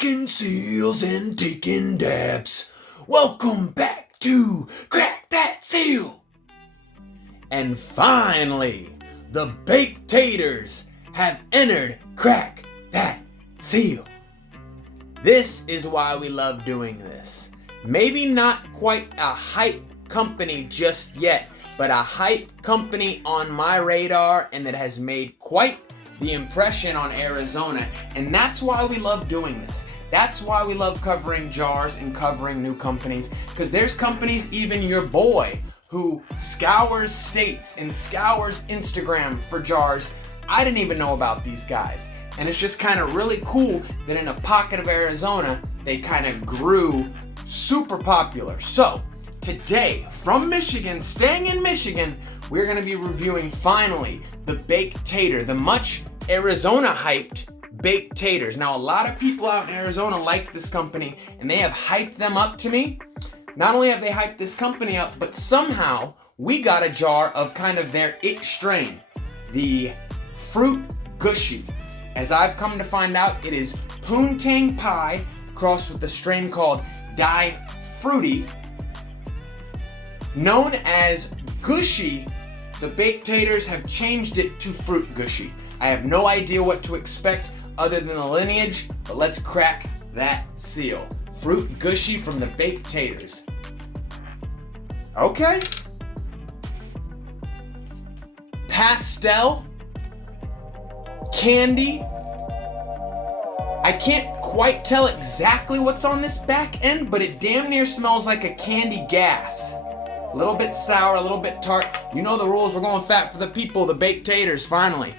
cracking seals and taking dabs. Welcome back to Crack That Seal. And finally, the Baked Taters have entered Crack That Seal. This is why we love doing this. Maybe not quite a hype company just yet, but a hype company on my radar and that has made quite the impression on Arizona, and that's why we love doing this. That's why we love covering jars and covering new companies, because there's companies, even your boy, who scours states and scours Instagram for jars. I didn't even know about these guys, and it's just kind of really cool that in a pocket of Arizona, they kind of grew super popular. So today, from Michigan, staying in Michigan, we're going to be reviewing finally the Baked Tater, the much Arizona hyped Baked Taters. Now, a lot of people out in Arizona like this company, and they have hyped them up to me. Not only have they hyped this company up, but somehow we got a jar of kind of their it strain, the Fruit Guishii. As I've come to find out, it is Poontang Pie crossed with a strain called Die Fruity. Known as Gushii, the Baked Taters have changed it to Fruit Guishii. I have no idea what to expect other than the lineage, but let's crack that seal. Fruit Guishii from the Baked Taters. Okay. Pastel. Candy. I can't quite tell exactly what's on this back end, but it damn near smells like a candy gas. A little bit sour, a little bit tart. You know the rules, we're going fat for the people, the Baked Taters, finally.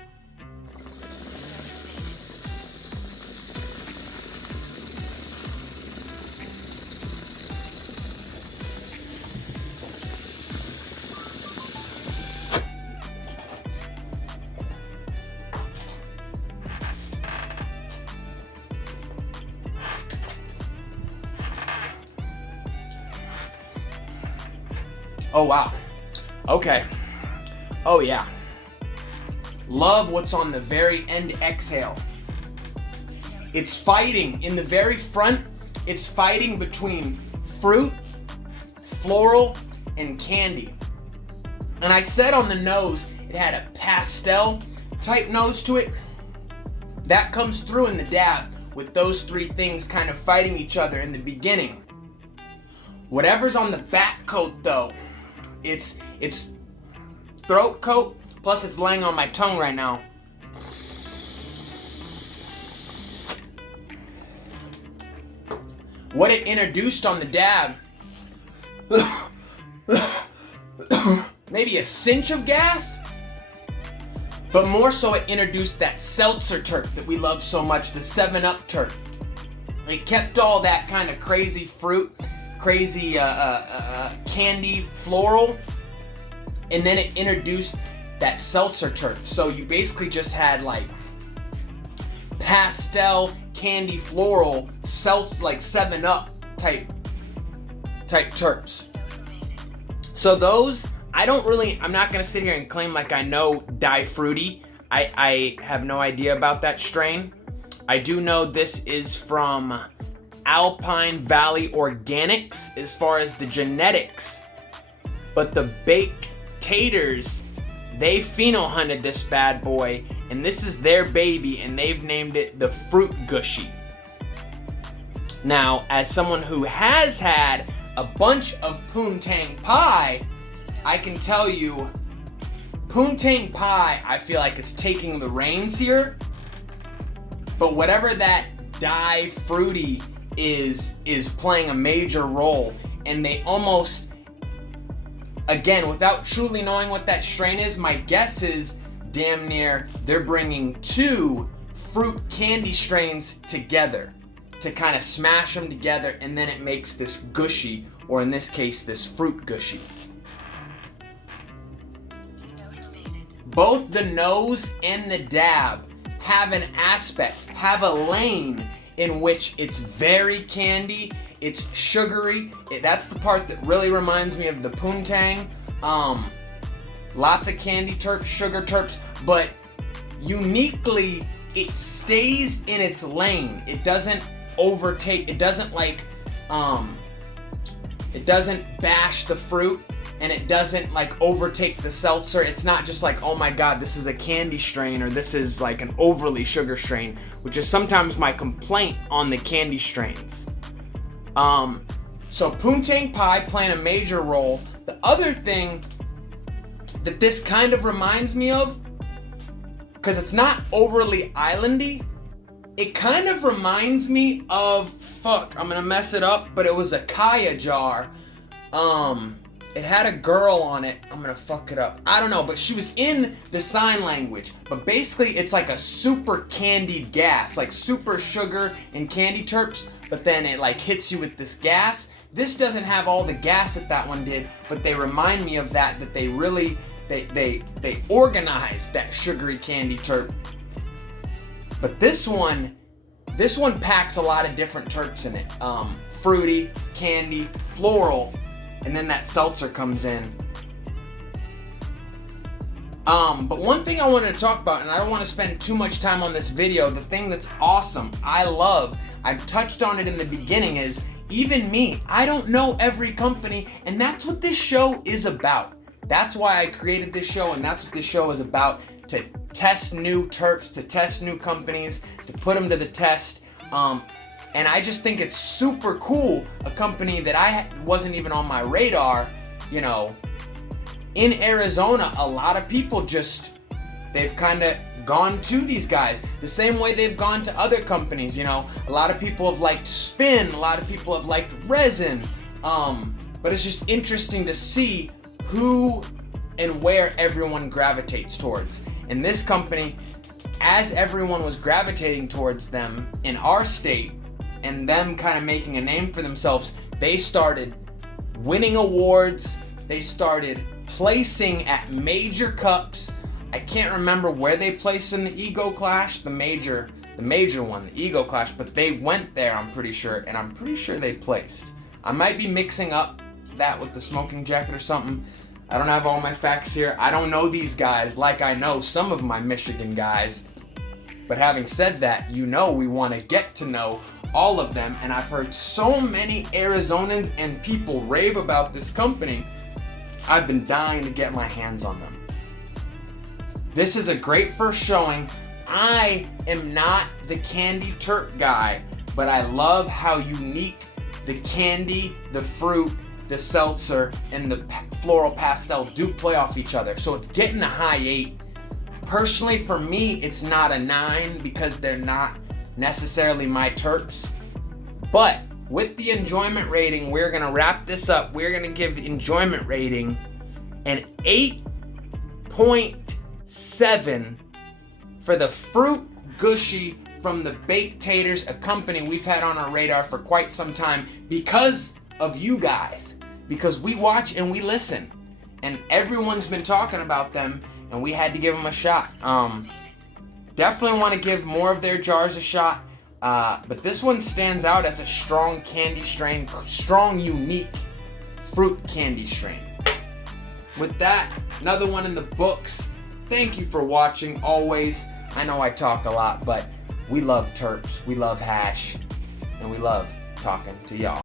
Oh wow. Okay. Oh yeah. Love what's on the very end exhale. It's fighting in the very front. It's fighting between fruit, floral, and candy. And I said on the nose, it had a pastel type nose to it. That comes through in the dab with those three things kind of fighting each other in the beginning. Whatever's on the back coat though, it's throat coat, plus it's laying on my tongue right now. What it introduced on the dab, maybe a cinch of gas, but more so it introduced that seltzer terp that we love so much, the 7-Up terp. It kept all that kind of crazy fruit, crazy candy floral, and then it introduced that seltzer terp. So you basically just had like pastel candy floral like 7-Up type terps. So those, I'm not gonna sit here and claim like I know Die Fruity. I have no idea about that strain. I do know this is from Alpine Valley Organics as far as the genetics, but the Baked Taters, they pheno hunted this bad boy, and this is their baby, and they've named it the Fruit Guishii. Now, as someone who has had a bunch of Poontang Pie, I can tell you, Poontang Pie, I feel like is taking the reins here, but whatever that Die Fruity is playing a major role, and they almost, again, without truly knowing what that strain is, my guess is damn near they're bringing two fruit candy strains together to kind of smash them together, and then it makes this Gushii, or in this case, this Fruit Guishii. Both the nose and the dab have an aspect, have a lane in which it's very candy, it's sugary. That's the part that really reminds me of the Poontang. Lots of candy terps, sugar terps, but uniquely, it stays in its lane. It doesn't overtake, it doesn't like, it doesn't bash the fruit, and it doesn't like overtake the seltzer. It's not just like, oh my god, this is a candy strain, or this is like an overly sugar strain, which is sometimes my complaint on the candy strains. So Poontang Pie playing a major role. The other thing that this kind of reminds me of, because it's not overly islandy, it kind of reminds me of, fuck, I'm gonna mess it up, but it was a Kaya jar. It had a girl on it. I'm gonna fuck it up. I don't know, but she was in the sign language. But basically, it's like a super candied gas, like super sugar and candy terps, but then it like hits you with this gas. This doesn't have all the gas that one did, but they remind me of that they really, they organized that sugary candy terp. But this one packs a lot of different terps in it. Fruity, candy, floral, and then that seltzer comes in. But one thing I wanted to talk about, and I don't want to spend too much time on this video, the thing that's awesome, I've touched on it in the beginning, is even me, I don't know every company, and that's what this show is about. That's why I created this show, and that's what this show is about, to test new terps, to test new companies, to put them to the test. And I just think it's super cool, a company that wasn't even on my radar, you know. In Arizona, a lot of people they've kind of gone to these guys the same way they've gone to other companies, you know. A lot of people have liked Spin, a lot of people have liked Resin, but it's just interesting to see who and where everyone gravitates towards. And this company, as everyone was gravitating towards them in our state, and them kind of making a name for themselves, they started winning awards, they started placing at major cups. I can't remember where they placed in the Ego Clash, the major one, the Ego Clash, but they went there, I'm pretty sure, and I'm pretty sure they placed. I might be mixing up that with the Smoking Jacket or something. I don't have all my facts here. I don't know these guys like I know some of my Michigan guys. But having said that, you know we want to get to know all of them, and I've heard so many Arizonans and people rave about this company. I've been dying to get my hands on them. This is a great first showing. I am not the candy terp guy, but I love how unique the candy, the fruit, the seltzer, and the floral pastel do play off each other. So it's getting a high 8. Personally, for me, it's not a 9 because they're not necessarily my terps. But with the enjoyment rating, we're going to wrap this up. We're going to give enjoyment rating an 8.7 for the Fruit Guishii from the Baked Taters, a company we've had on our radar for quite some time because of you guys. Because we watch and we listen. And everyone's been talking about them, and we had to give them a shot. Definitely want to give more of their jars a shot. But this one stands out as a strong candy strain, strong, unique fruit candy strain. With that, another one in the books. Thank you for watching always. I know I talk a lot, but we love terps, we love hash, and we love talking to y'all.